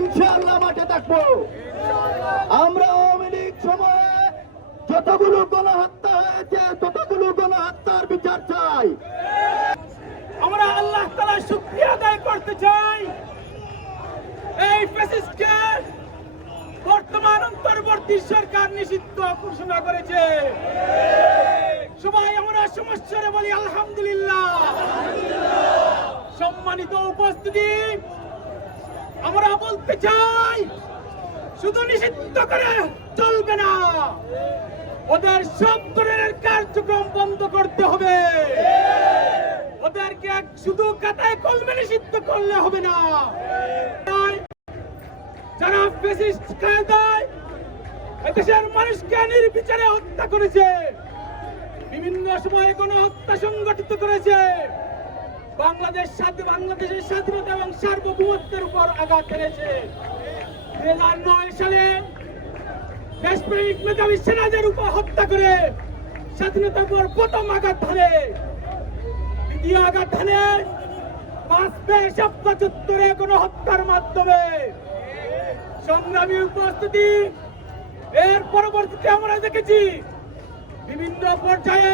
ইনশাআল্লাহ মাঠে থাকবো। আমরা আওয়ামী লীগ সময়ে যতগুলো গণহত্যা হয়েছে ততগুলো গণহত্যার বিচার চাই। আমরা আল্লাহ তাআলার শুকরিয়া আদায় করতে চাই। এই ফ্যাসিস্টকে বর্তমান অন্তর্বর্তী সরকার নিষিদ্ধ ঘোষণা করেছে। সবাই আমরা সমস্যারে বলি আলহামদুলিল্লাহ। সম্মানিত উপস্থিতি, আমরা বলতে চাই শুধু নিষিদ্ধ করে চলবে না, ওদের সব ধরনের কার্যক্রম বন্ধ করতে হবে। ওদেরকে শুধু খাতায় কলমে নিষিদ্ধ করলে হবে না। যারা ফ্যাসিস্ট কায়দায় দেশের মানুষকে নির্বিচারে হত্যা করেছে, বিভিন্ন সময়ে কোনো হত্যা সংগঠিত করেছে, বাংলাদেশের স্বাধীনতা এবং সার্বভৌমত্বের উপর আঘাত এনেছে। 2009 সালে দেশপ্রেমিক মেধাবী সেনাদের উপর হত্যা করে স্বাধীনতার উপর প্রথম আঘাত হানে। দ্বিতীয় আঘাত হানে 5 মে শাপলা চত্বরে কোনো হত্যার মাধ্যমে। সংগ্রামী উপস্থিতি, এর পরবর্তীতে আমরা দেখেছি বিভিন্ন পর্যায়ে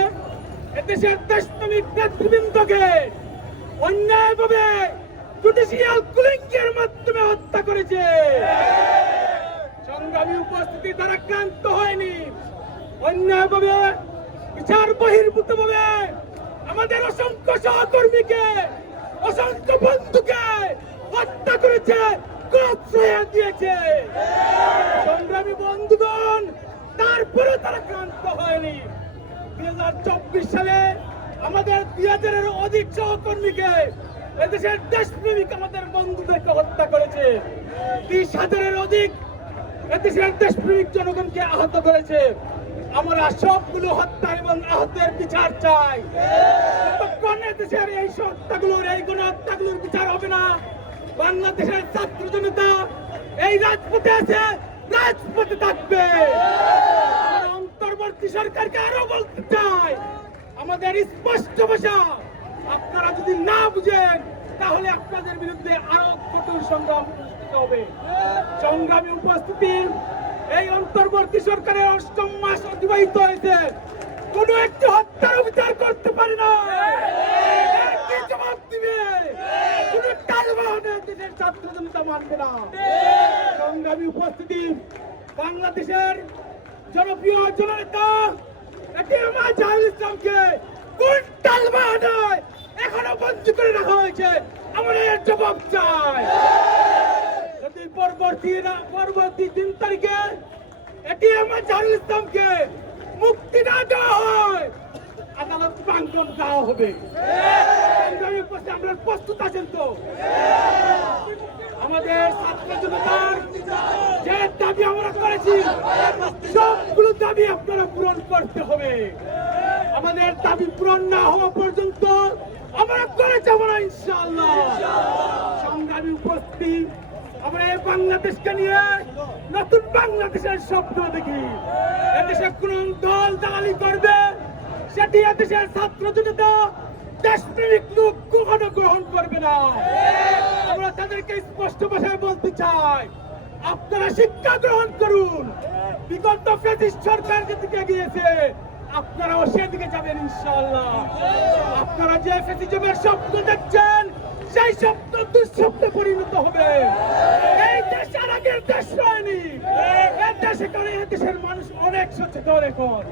এদেশের দেশপ্রেমিক নেতৃবৃন্দকে অন্যায়ভাবে জুডিশিয়াল কুলিংয়ের মাধ্যমে হত্যা করেছে। সংগ্রামী উপস্থিতি, তারা ক্লান্ত হয়নি। অন্যায়ভাবে বিচার বহির্ভূত ভাবে আমাদের অসংখ্য সহকর্মীকে, অসংখ্য বন্ধুকে হত্যা করেছে, আশ্রয় দিয়েছে। সংগ্রামী বন্ধুগণ, তারপরে তারা ক্লান্ত হয়নি। 2024 সালে আমাদের 2000-এর অধিক সহকর্মীকে, এদেশের দেশপ্রেমিক আমাদের বন্ধুদেরকে হত্যা করেছে। 30,000-এর অধিক এদেশের দেশপ্রেমিক জনগণকে আহত করেছে। আমরা সবগুলো হত্যা এবং আহতের বিচার চাই। দেশের এই হত্যাগুলোর, এই গণহত্যাগুলোর বিচার হবে না, বাংলাদেশের ছাত্র জনতা এই রাজপথে আছে, রাজপথে থাকবে। অন্তর্বর্তী সরকারকে আরো বলতে চাই, আমাদের স্পষ্ট ভাষা, আপনারা যদি না বুঝেন তাহলে আপনাদের বিরুদ্ধে আরো কঠোর সংগ্রাম অনুষ্ঠিত হবে। সংগ্রামী উপস্থিতি, এই অন্তর্বর্তী সরকারের 8ম মাস অতিবাহিত হয়েছে, কোন একটি হত্যার বিচার করতে পারে না। কি জবাব দিবে? কোন টালবাহানা দেশের ছাত্র জনতা মানবে না। সংগ্রামী উপস্থিতি, বাংলাদেশের জনপ্রিয় জননেতা এটিএম জাহিরুল ইসলামকে কোন টালবাহানায় এখনো বন্দী করে রাখা হয়েছে, আমরা এর জবাব চাই। যদি পরবর্তী 3 তারিখে এটিএম জাহিরুল ইসলামকে মুক্তি না দেওয়া হয়, আদালত প্রাঙ্গণ দেওয়া হবে। আমরা প্রস্তুত আছেন তো? আমাদের ছাত্র জনতার যে দাবি আমরা করেছি, সবগুলো দাবি আপনারা পূরণ করতে হবে। আমাদের দাবি পূরণ না হওয়া পর্যন্ত আমরা করে যাব না ইনশাআল্লাহ। সংগ্রামী উপস্থিতি, আমরা এই বাংলাদেশকে নিয়ে নতুন বাংলাদেশের স্বপ্ন দেখি। এদেশে কোন দল দালালি করবে, সেটি এদেশের ছাত্র জনতা, দেশপ্রেমিক লোক কখনো গ্রহণ করবে না। আমরা তাদেরকে স্পষ্ট ভাষায় বলতে চাই, আপনারা শিক্ষা গ্রহণ করুন। বিগত ফ্যাসিস্ট সরকার যেদিকে গিয়েছে, আপনারাও সেদিকে যাবেন ইনশাআল্লাহ। আপনারা যে ফ্যাসিজমের স্বপ্ন দেখছেন, সেই স্বপ্ন দুঃস্বপ্নে পরিণত হবে। এই দেশ আর আগের দেশ হয়নি। এই দেশে করে এদেশের মানুষ অনেক সচেতন এখন।